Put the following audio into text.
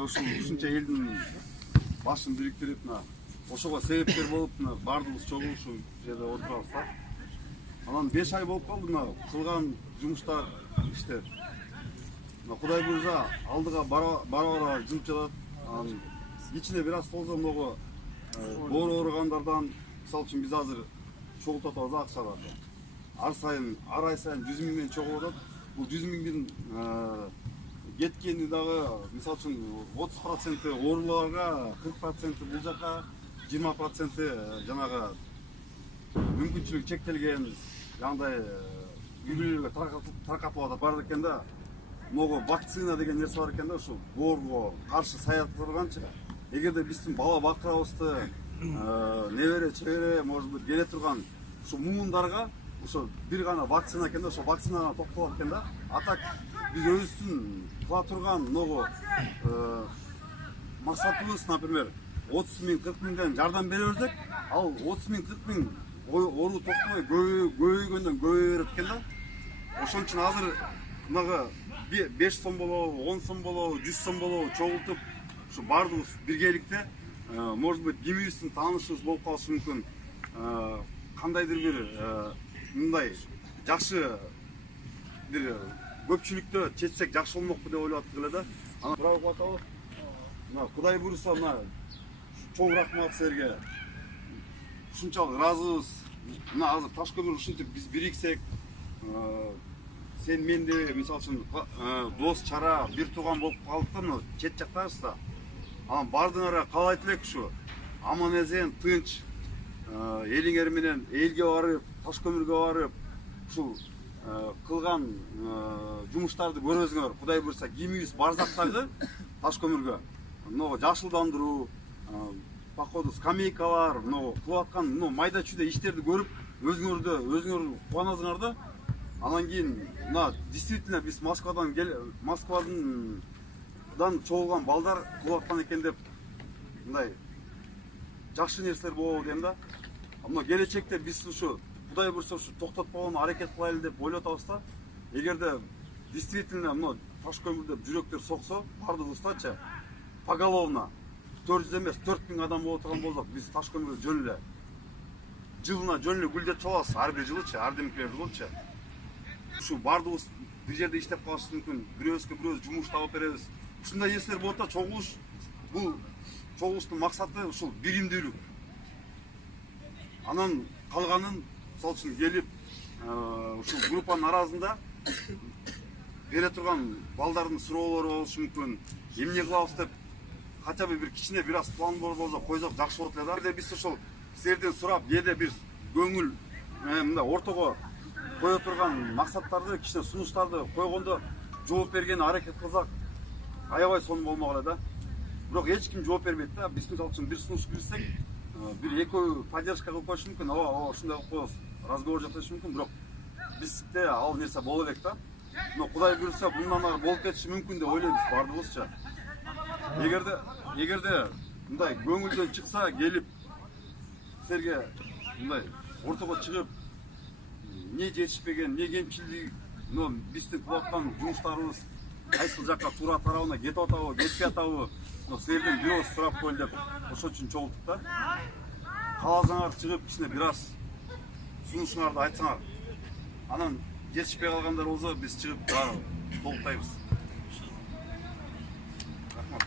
ушунча элдин башын бириктирип ошого себепкер болуп баардыгыбыз чогуу ушул жерде отурабыз да. Анан 5 ай болуп калды кылган жумуштар, иштер. Кудай буйрса алдыга бара жумуп жатат. Анан ичине бир аз болсо могу боору ооругандардан мисалы үчүн биз азыр чогултуп атабыз акчаларды. Ар ай сайын 100 миңден чогулуп атат. Бул 100 миңдин кеткени дагы мисалы үчүн 30% ооруларга, 40% бул жака, 20% жанагы мүмкүнчүлүгү чектелген жандай үйлөргө таркатылып атат бар экен да. Могу вакцина деген нерсе бар экен да, ушу боорго каршы саят турганчы. Эгерде биздин бала бакырабызды небере чебере может быть келе турган ушу муундарга ошо бир гана вакцина экен да, ошо вакцинага токтолот экен да. А так биз өзүбүздүн кыла турган могу максатыбыз, например, 30 миң 40 миңден жардам бере берсек, ал 30 миң 40 миң оору токтобой көбөйгөндөн көбөйө берет экен да. Ошон үчүн азыр мынага 5 сом болобу, 10 сом болобу, 100 сом болобу чогултуп, ушу баардыгыбыз биргеликте, может быть, кимибиздин таанышыбыз болуп калышы мүмкүн, кандайдыр бир мындай жакшы бир көпчүлүктө четсек жакшы болмокпу деп ойлоп аттык эле да. Анан бирок атабыз. Кудай буйрса чоң рахмат силерге. Ушунчалык ыраазыбыз. Азыр таш көмүр ушинтип биз бириксек, сен менде мисалы үчүн дос чара бир тууган болуп калдык да, чет жактабыз да. Анан баардыгыңарга каалайт элек ушу аман эсен, тынч, элиңер менен элге барып, таш көмүргө барып, ушул кылган жумуштарды көрөсүңөр. Кудай буйрса кимибиз барсак дагы таш көмүргө жашылдандыруу, походу скамейкалар, кылып аткан майда чүйдө иштерди көрүп өзүңөр кубанасыңар да. Анан кийин действительно биз Москвадан чогулган балдар кылып аткан экен деп мындай жакшы нерселер болобу дейм да. Келечекте биз ушу Кудай буйрса ушу токтотпогонго аракет кылайлы деп ойлоп атабыз да. Эгерде действительно таш көмүрдө жүрөктөр соксо, баардыгыбыздачы поголовно 400 эмес 4000 адам боло турган болсок, биз таш көмүрдө жөн эле жылына гүлдөт чалабыз, ар бир жылычы, ар демкелер жылычы. Ушу баардыгыбыз бир жерде иштеп калышыбыз мүмкүн, бирөөбүзгө бирөөбүз жумуш табып беребиз. Ушундай нерселер болот да, чогулуш. Бул чогулуштун максаты ушул биримдүүлүк. Анан калганын мисалы үчүн келип, ушул группанын арасында бере турган балдардын суроолору болушу мүмкүн. Эмне кылабыз деп хотя бы бир кичине бир аз план болсо койсок жакшы болот эле да. Бирде биз ушул силерден сурап, кээде бир көңүл мындай ортого кое турган максаттарды, кичине сунуштарды койгондо жооп бергени аракет кылсак, аябай сонун болмок эле да. Бирок эч ким жооп бербейт да. Биз мисалы үчүн бир сунуш кирсек, бир экөө поддержка кылып коюшу мүмкүн. Ооба, ушундай кылып коебуз, разговор жасашы мүмкүн, бирок бизде ал нерсе боло элек да. Кудай буйрса мындан ары болуп кетиши мүмкүн деп ойлойбуз баардыгыбызчы. Эгерде мындай көңүлдөн чыкса, келип силерге мындай ортого чыгып, не жетишпеген, не кемчилдик, биздин кылып аткан жумуштарыбыз кайсы жакка туура тарабына кетип атабы, кетпей атабы, силерден бирөөбүз сурап коелу деп ошол үчүн чогулттук да. Кааласаңар чыгып, кичине бир аз сунушуңарды айтсаңар. Анан жетишпей калгандар болсо биз чыгып толуктайбыз. Рахмат.